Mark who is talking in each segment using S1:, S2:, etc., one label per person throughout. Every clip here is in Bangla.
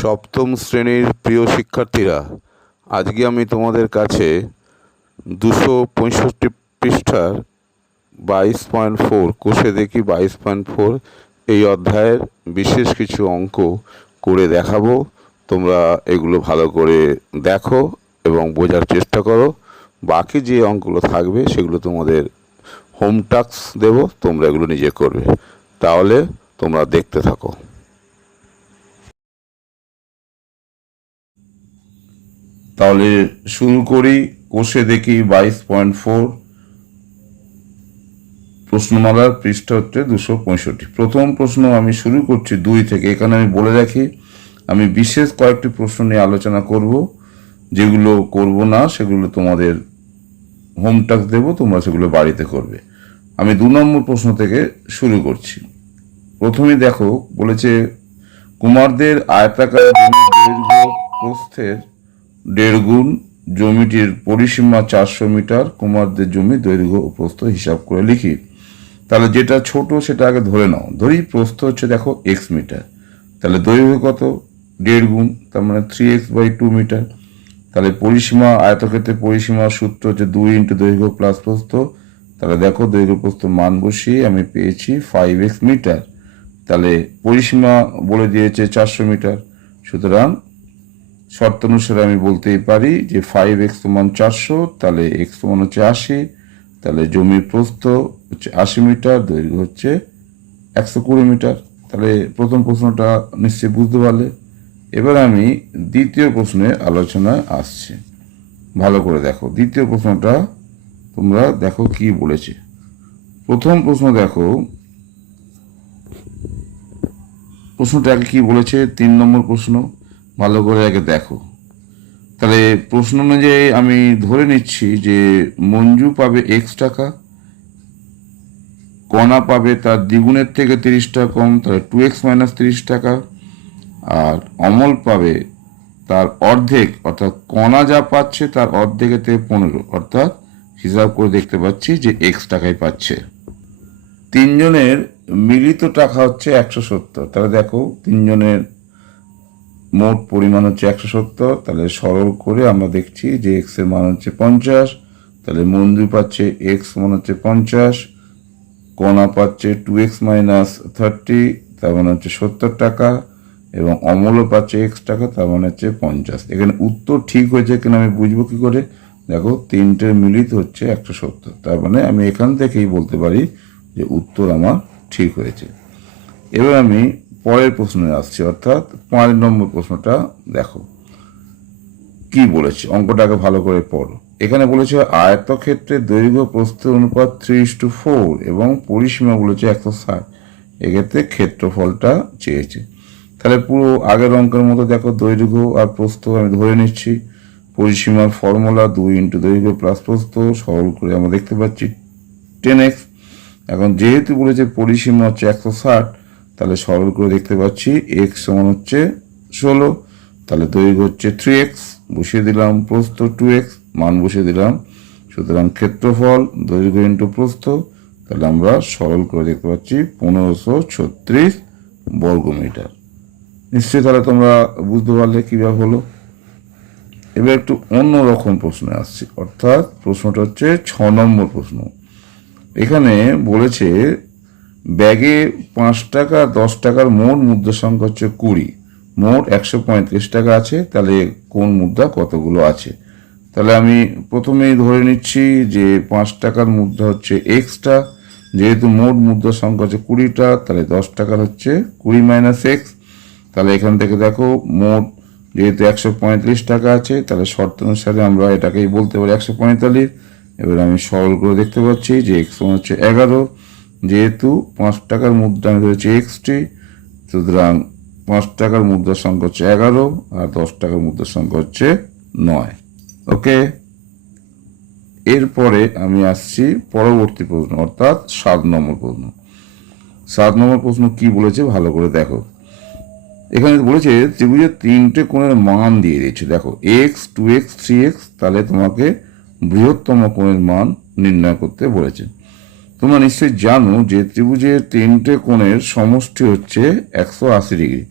S1: সপ্তম শ্রেণির প্রিয় শিক্ষার্থীরা, আজকে আমি তোমাদের কাছে দুশো পঁয়ষট্টি পৃষ্ঠার বাইশ পয়েন্ট ফোর, কোষে দেখি বাইশ পয়েন্ট ফোর, এই অধ্যায়ের বিশেষ কিছু অঙ্ক করে দেখাবো। তোমরা এগুলো ভালো করে দেখো এবং বোঝার চেষ্টা করো। বাকি যে অঙ্কগুলো থাকবে সেগুলো তোমাদের হোম টাস্ক দেবো, তোমরা এগুলো নিজে করবে। তাহলে তোমরা দেখতে থাকো। তাহলে শুরু করি, কোষে দেখি বাইশ পয়েন্ট ফোর। প্রশ্নমালার পৃষ্ঠা হচ্ছে দুশো পঁয়ষট্টি। প্রথম প্রশ্ন আমি শুরু করছি দুই থেকে, এখানে আমি বলে রাখি, আমি বিশেষ কয়েকটি প্রশ্ন নিয়ে আলোচনা করব, যেগুলো করব না, সেগুলো তোমাদের হোম টাস্ক দেবো, তোমরা সেগুলো বাড়িতে করবে। আমি দু নম্বর প্রশ্ন থেকে শুরু করছি। প্রথমে দেখো, বলেছে, কুমারদের আয়তাকার দৈর্ঘ্য প্রস্থের দেড় গুণ জমিটির পরিসীমা চারশো মিটার, কুমারদের জমি দৈর্ঘ্য ও প্রস্থ হিসাব করে লিখি। তাহলে যেটা ছোট সেটা আগে ধরে নাও। ধরি প্রস্থ হচ্ছে দেখো এক্স মিটার। তাহলে দৈর্ঘ্য কত? দেড় গুণ, তার মানে three x by two metre. তাহলে পরিসীমা, আয়তক্ষেত্রের পরিসীমার সূত্র হচ্ছে দুই ইন্টু দৈর্ঘ্য প্লাস প্রস্থ। তাহলে দেখো দৈর্ঘ্য প্রস্থ মান বসিয়ে আমি পেয়েছি ফাইভ এক্স মিটার। তাহলে পরিসীমা বলে দিয়েছে চারশো মিটার। সুতরাং শর্ত অনুসারে আমি বলতেই পারি যে ফাইভ এক্স সমান চারশো, তাহলে এক্স সমান হচ্ছে আশি, তাহলে জমির প্রস্থ হচ্ছে আশি মিটার, দৈর্ঘ্য হচ্ছে একশো কুড়ি মিটার। তাহলে প্রথম প্রশ্নটা নিশ্চয়ই বুঝতে পারলে। এবার আমি দ্বিতীয় প্রশ্নে আলোচনায় আসছি। ভালো করে দেখো, দ্বিতীয় প্রশ্নটা তোমরা দেখো কি বলেছে। প্রথম প্রশ্ন দেখো প্রশ্নটা কি বলেছে? তিন নম্বর প্রশ্ন। ভালো করে আগে দেখো। তাহলে প্রশ্ন অনুযায়ী আমি ধরে নিচ্ছি যে মঞ্জু পাবে এক্স টাকা কণা পাবে তার দ্বিগুণের থেকে তিরিশ টাকা কম, তাহলে টু এক্স মাইনাস তিরিশ টাকা, আর অমল পাবে তার অর্ধেক, অর্থাৎ কণা যা পাচ্ছে তার অর্ধেকের থেকে পনেরো, অর্থাৎ হিসাব করে দেখতে পাচ্ছি যে এক্স টাকাই পাচ্ছে। তিনজনের মিলিত টাকা হচ্ছে একশো সত্তর, তাহলে দেখো তিনজনের মোট পরিমাণ হচ্ছে একশো সত্তর, তাহলে সরল করে আমরা দেখছি যে এক্সের মান হচ্ছে পঞ্চাশ, তাহলে মঞ্জু পাচ্ছে এক্স মান হচ্ছে পঞ্চাশ, কণা পাচ্ছে টু এক্স মাইনাস থার্টি তার মানে হচ্ছে সত্তর টাকা, এবং অমলও পাচ্ছে এক্স টাকা, তার মানে হচ্ছে পঞ্চাশ। এখানে উত্তর ঠিক হয়েছে কিনা আমি বুঝব কি করে? দেখো, তিনটে মিলিত হচ্ছে একশো সত্তর, তার মানে আমি এখান থেকেই বলতে পারি যে উত্তর আমার ঠিক হয়েছে। এবার আমি পরের প্রশ্নে আসছি, অর্থাৎ পাঁচ নম্বর প্রশ্নটা দেখো। কি বলেছে? অঙ্কটাকে ভালো করে পড়ো। এখানে বলেছে আয়তক্ষেত্রে দৈর্ঘ্য প্রস্থ অনুপাত থ্রি টু ফোর এবং পরিসীমা বলেছে একশো ষাট। এক্ষেত্রে ক্ষেত্রফলটা চেয়েছে। তাহলে পুরো আগের অঙ্কের মতো দেখো, দৈর্ঘ্য আর প্রস্থ আমি ধরে নিচ্ছি। পরিসীমার ফর্মুলা দুই ইন্টু দৈর্ঘ্য প্লাস প্রস্থ, সরল করে আমরা দেখতে পাচ্ছি। টেন এক্স এখন যেহেতু বলেছে পরিসীমা হচ্ছে একশো ষাট তাহলে সরল করে দেখতে পাচ্ছি এক্স সমান হচ্ছে ষোলো, তাহলে দৈর্ঘ্য হচ্ছে থ্রি এক্স বসিয়ে দিলাম প্রস্থ টু এক্স মান বসিয়ে দিলাম। সুতরাং ক্ষেত্রফল দৈর্ঘ্য ইন্টু প্রস্থ, তাহলে আমরা সরল করে দেখতে পাচ্ছি পনেরোশো ছত্রিশ বর্গমিটার। নিশ্চয়ই তাহলে তোমরা বুঝতে পারলে কীভাবে হলো। এবার একটু অন্য রকম প্রশ্নে আসছি, অর্থাৎ প্রশ্নটা হচ্ছে ছ নম্বর প্রশ্ন। এখানে বলেছে ব্যাগে পাঁচ টাকা, দশ টাকার মোট মুদ্রা সংখ্যা হচ্ছে কুড়ি। মোট একশো পঁয়ত্রিশ টাকা আছে, তাহলে কোন মুদ্রা কতগুলো আছে? তাহলে আমি প্রথমেই ধরে নিচ্ছি যে পাঁচ টাকার মুদ্রা হচ্ছে এক্সটা যেহেতু মোট মুদ্রা সংখ্যা হচ্ছে কুড়িটা, তাহলে দশ টাকার হচ্ছে কুড়ি মাইনাস এক্স। তাহলে এখান থেকে দেখো, মোট যেহেতু একশো পঁয়ত্রিশ টাকা আছে, তাহলে শর্ত অনুসারে আমরা এটাকেই বলতে পারি একশো পঁয়তাল্লিশ। এবার আমি সরল করে দেখতে পাচ্ছি যে এক্স হচ্ছে এগারো। যেহেতু পাঁচ টাকার মুদ্রা আমি ধরেছি এক্সটি, সুতরাং পাঁচ টাকার মুদ্রার সংখ্যা হচ্ছে এগারো আর দশ টাকার মুদ্রার সংখ্যা হচ্ছে নয়। ওকে? এরপরে আমি আসছি পরবর্তী প্রশ্ন, অর্থাৎ সাত নম্বর প্রশ্ন। সাত নম্বর প্রশ্ন কি বলেছে ভালো করে দেখো। এখানে বলেছে ত্রিভুজের তিনটে কোণের মান দিয়ে দিয়েছে। দেখো, x, two x, three x, তাহলে তোমাকে বৃহত্তম কোণের মান নির্ণয় করতে বলেছে। তোমরা নিশ্চয়ই জানো যে ত্রিভুজের তিনটে কোণের সমষ্টি হচ্ছে একশো আশি ডিগ্রি।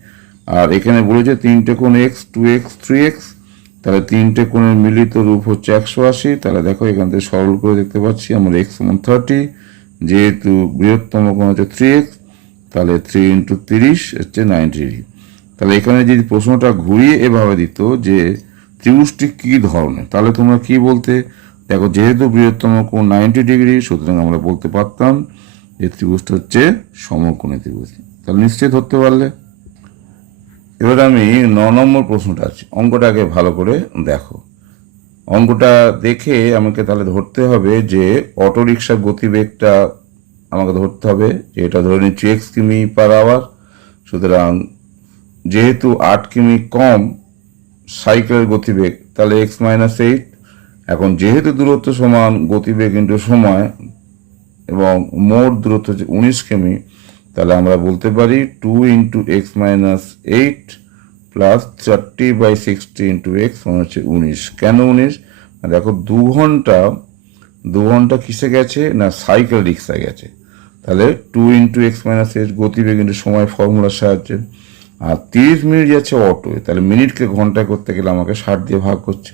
S1: আর এখানে বলেছে তিনটে কোণ x two x three x তাহলে তিনটে কোণের মিলিত রূপ হচ্ছে একশো আশি। তাহলে দেখো এখান থেকে সরল করে দেখতে পাচ্ছি আমার এক্স সমান থার্টি যেহেতু বৃহত্তম কোণ হচ্ছে থ্রি এক্স তাহলে থ্রি ইন্টু তিরিশ হচ্ছে নাইনটি ডিগ্রি। তাহলে এখানে যদি প্রশ্নটা ঘুরিয়ে এভাবে দিত যে ত্রিভুজটি কী ধরনের, তাহলে তোমরা কি বলতে দেখো, যেহেতু বৃহত্তম কোণ নাইনটি ডিগ্রি সুতরাং আমরা বলতে পারতাম যে ত্রিভুজটা হচ্ছে সমকোণী ত্রিভুজ। তাহলে নিশ্চয়ই ধরতে পারলে? এবার আমি ন নম্বর প্রশ্নটা আছে। অঙ্কটাকে ভালো করে দেখো। অঙ্কটা দেখে আমাকে তাহলে ধরতে হবে যে অটোরিকশার গতিবেগটা আমাকে ধরতে হবে। যে এটা ধরে নিচ্ছি এক্স কিমি পার আওয়ার সুতরাং যেহেতু আট কিমি কম সাইকেলের গতিবেগ, তাহলে এক্স মাইনাস এইট এখন যেহেতু দূরত্ব সমান, গতিবেগ ইন্টু সময়, এবং মোট দূরত্ব হচ্ছে উনিশ কিমি, তাহলে আমরা বলতে পারি two into x minus eight plus thirty by sixty into x মানে হচ্ছে উনিশ। কেন উনিশ? দেখো, দু ঘণ্টা দু ঘণ্টা কিসে গেছে? না সাইকেল রিক্সা গেছে। তাহলে two into x minus eight গতিবেগ ইন্টু সময় ফর্মুলার সাহায্যে। আর তিরিশ মিনিট যাচ্ছে অটোয় তাহলে মিনিটকে ঘন্টায় করতে গেলে আমাকে ষাট দিয়ে ভাগ করছে।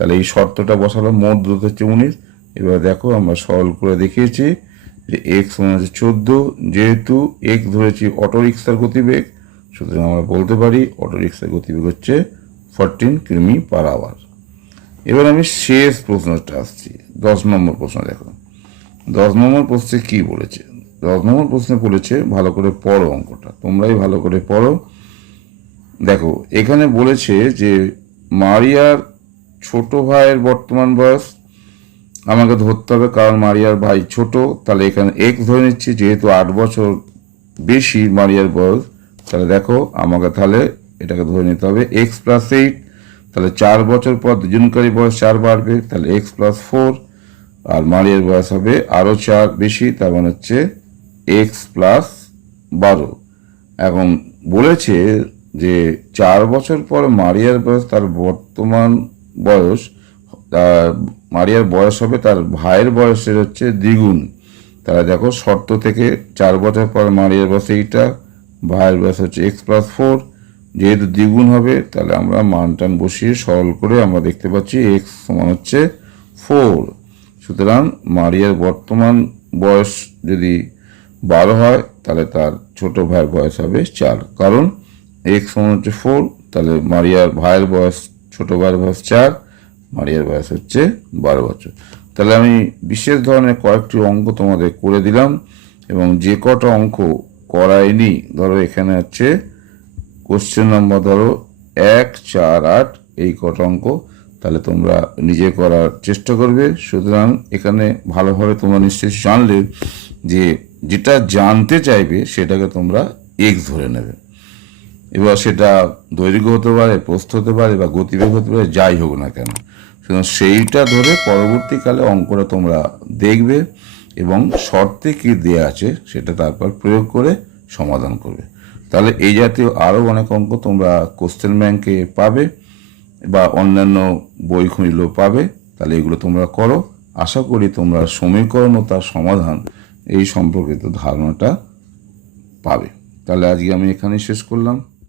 S1: তাহলে এই শর্তটা বসালাম মোট দূরত্ব হচ্ছে উনিশ এবার দেখো আমরা সরল করে দেখিয়েছি যে এক্স মানে হচ্ছে চোদ্দ, যেহেতু এক্স ধরেছি অটো রিক্সার গতিবেগ, সুতরাং আমরা বলতে পারি অটো রিক্সার গতিবেগ হচ্ছে ফরটিন কিমি পার আওয়ার এবার আমি শেষ প্রশ্নটা আসছি, দশ নম্বর প্রশ্ন দেখো। দশ নম্বর প্রশ্নে কি বলেছে? দশ নম্বর প্রশ্নে বলেছে ভালো করে পড়ো অঙ্কটা, তোমরাই ভালো করে পড়ো। দেখো, এখানে বলেছে যে মারিয়ার ছোট ভাইয়ের বর্তমান বয়স, আমাকে ধরতে হবে কারণ মারিয়ার ভাই ছোট, তাহলে এখানে এক্স ধরে নিচ্ছি, যেহেতু আট বছর বেশি মারিয়ার বয়স, তাহলে দেখো আমাকে তাহলে এটাকে ধরে নিতে হবে এক্স প্লাস এইট তাহলে চার বছর পর দুজনকারী বয়স চার বাড়বে, তাহলে এক্স প্লাস ফোর আর মারিয়ার বয়স হবে আরও চার বেশি, তার মানে হচ্ছে এক্স প্লাস বারো। এখন বলেছে যে চার বছর পর মারিয়ার বয়স তার বর্তমান বয়স মারিয়ার বয়স হবে, তার ভাইয়ের বয়সের হচ্ছে দ্বিগুণ। তারা দেখো, শর্ত থেকে চার বছর পর মারিয়ার বয়স এইটা, ভাইয়ের বয়স হচ্ছে এক্স প্লাস ফোর যেহেতু দ্বিগুণ হবে, তাহলে আমরা মান টান বসিয়ে সরল করে আমরা দেখতে পাচ্ছি এক্স সমান হচ্ছে ফোর সুতরাং মারিয়ার বর্তমান বয়স যদি বারো হয়, তাহলে তার ছোট ভাইয়ের বয়স হবে চার। কারণ এক্স সমান হচ্ছে ফোর তাহলে মারিয়ার ভাইয়ের বয়স ছোট ভাইয়ের বয়স চার, মারিয়ার বয়স হচ্ছে বারো বছর। তাহলে আমি বিশেষ ধরনের কয়েকটি অঙ্ক তোমাদের করে দিলাম এবং যে কটা অঙ্ক করায়নি, ধরো এখানে হচ্ছে কোশ্চেন নাম্বার ধরো এক, চার, আট, এই কটা অঙ্ক, তাহলে তোমরা নিজে করার চেষ্টা করবে। সুতরাং এখানে ভালোভাবে তোমরা নিশ্চয়ই জানলে যে যেটা জানতে চাইবে সেটাকে তোমরা এক্স ধরে নেবে। এবার সেটা দৈর্ঘ্য হতে পারে, প্রস্থ হতে পারে বা গতিবেগ হতে পারে, যাই হোক না কেন। সুতরাং সেইটা ধরে পরবর্তীকালে অঙ্কটা তোমরা দেখবে এবং শর্তে কি দেয়া আছে সেটা তারপর প্রয়োগ করে সমাধান করবে। তাহলে এই জাতীয় আরও অনেক অঙ্ক তোমরা কোশ্চেন ব্যাংকে পাবে বা অন্যান্য বই খুঁজলেও পাবে। তাহলে এগুলো তোমরা করো। আশা করি তোমরা সমীকরণ ও তার সমাধান এই সম্পর্কিত ধারণাটা পাবে। তাহলে আজকে আমি এখানেই শেষ করলাম।